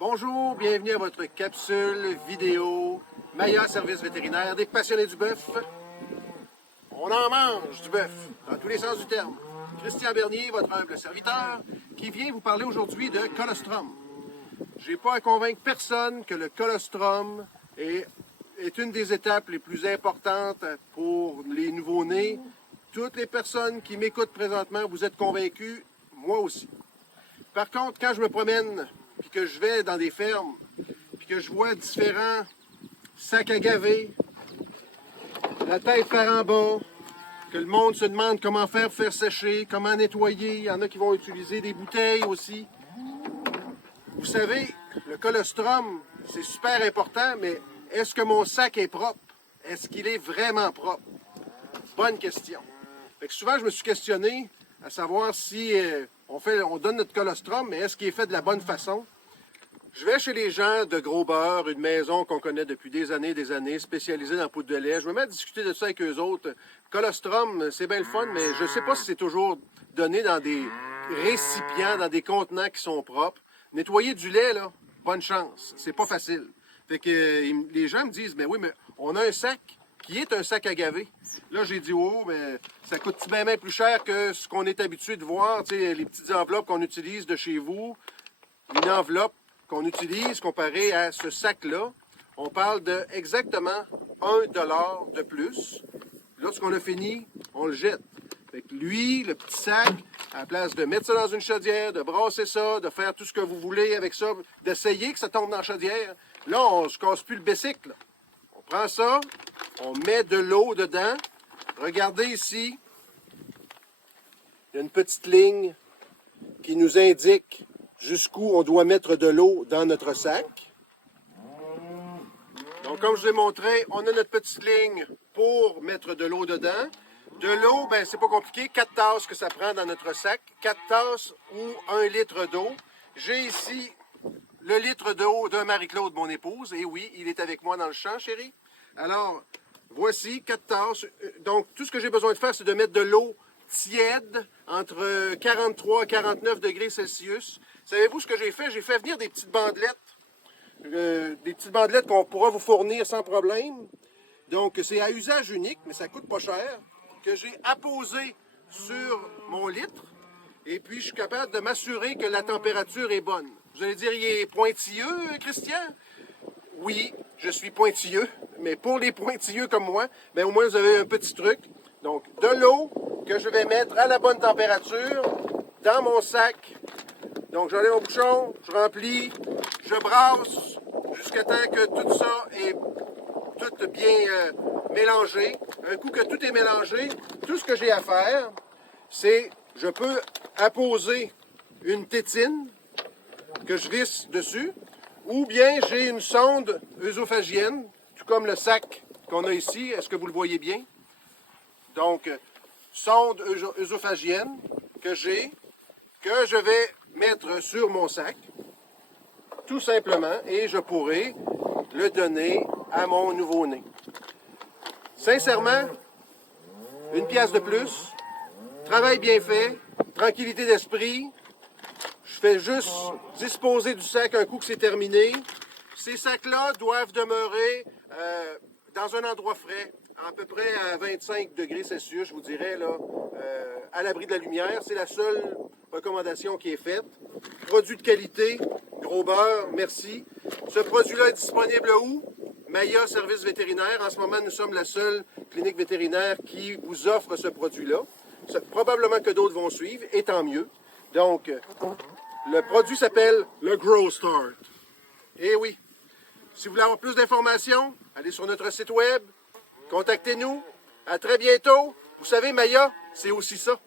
Bonjour, bienvenue à votre capsule vidéo Maya Service vétérinaire des passionnés du bœuf. On en mange du bœuf, dans tous les sens du terme. Christian Bernier, votre humble serviteur, qui vient vous parler aujourd'hui de colostrum. Je n'ai pas à convaincre personne que le colostrum est une des étapes les plus importantes pour les nouveau-nés. Toutes les personnes qui m'écoutent présentement, vous êtes convaincus, moi aussi. Par contre, quand je me promène, puis que je vais dans des fermes, puis que je vois différents sacs à gaver, la tête par en bas, que le monde se demande comment faire pour faire sécher, comment nettoyer, il y en a qui vont utiliser des bouteilles aussi. Vous savez, le colostrum, c'est super important, mais est-ce que mon sac est propre? Est-ce qu'il est vraiment propre? Bonne question. Fait que souvent, je me suis questionné à savoir si on donne notre colostrum, mais est-ce qu'il est fait de la bonne façon? Je vais chez les gens de Gros Beurre, une maison qu'on connaît depuis des années, spécialisée dans la poudre de lait. Je me mets à discuter de ça avec eux autres. Colostrum, c'est bien le fun, mais je ne sais pas si c'est toujours donné dans des récipients, dans des contenants qui sont propres. Nettoyer du lait, là, bonne chance. C'est pas facile. Fait que les gens me disent, mais oui, mais on a un sac qui est un sac à gaver. Là, j'ai dit, oh, mais ça coûte-tu bien plus cher que ce qu'on est habitué de voir, tu sais, les petites enveloppes qu'on utilise de chez vous. Une enveloppe qu'on utilise comparé à ce sac-là, on parle de exactement 1 $ de plus. Lorsqu'on a fini, on le jette. Fait que lui, le petit sac, à la place de mettre ça dans une chaudière, de brasser ça, de faire tout ce que vous voulez avec ça, d'essayer que ça tombe dans la chaudière, là, on ne se casse plus le bicycle. On prend ça, on met de l'eau dedans. Regardez ici, il y a une petite ligne qui nous indique jusqu'où on doit mettre de l'eau dans notre sac. Donc, comme je vous ai montré, on a notre petite ligne pour mettre de l'eau dedans. De l'eau, ben c'est pas compliqué, 4 tasses que ça prend dans notre sac, 4 tasses ou 1 litre d'eau. J'ai ici le litre d'eau de Marie-Claude, mon épouse, et oui, il est avec moi dans le champ, chérie. Alors, voici 4 tasses. Donc, tout ce que j'ai besoin de faire, c'est de mettre de l'eau tiède, entre 43 et 49 degrés Celsius. Savez-vous ce que j'ai fait? J'ai fait venir des petites bandelettes qu'on pourra vous fournir sans problème. Donc, c'est à usage unique, mais ça coûte pas cher, que j'ai apposé sur mon litre. Et puis, je suis capable de m'assurer que la température est bonne. Vous allez dire, il est pointilleux, Christian? Oui, je suis pointilleux, mais pour les pointilleux comme moi, bien, au moins, vous avez un petit truc. Donc, de l'eau que je vais mettre à la bonne température dans mon sac. Donc, j'enlève mon bouchon, je remplis, je brasse jusqu'à temps que tout ça est tout bien mélangé. Un coup que tout est mélangé, tout ce que j'ai à faire, c'est, je peux apposer une tétine que je visse dessus, ou bien j'ai une sonde œsophagienne, tout comme le sac qu'on a ici. Est-ce que vous le voyez bien? Donc, sonde œsophagienne que je vais mettre sur mon sac, tout simplement, et je pourrai le donner à mon nouveau-né. Sincèrement, une pièce de plus, travail bien fait, tranquillité d'esprit. Je fais juste disposer du sac un coup que c'est terminé. Ces sacs-là doivent demeurer dans un endroit frais, à peu près à 25 degrés Celsius, je vous dirais, là, à l'abri de la lumière. C'est la seule recommandation qui est faite. Produit de qualité, Gros Beurre, merci. Ce produit-là est disponible où? Maya Service vétérinaire. En ce moment, nous sommes la seule clinique vétérinaire qui vous offre ce produit-là. Probablement que d'autres vont suivre, et tant mieux. Donc, le produit s'appelle le Grow Start. Et oui, si vous voulez avoir plus d'informations, allez sur notre site web, contactez-nous. À très bientôt. Vous savez, Maya, c'est aussi ça.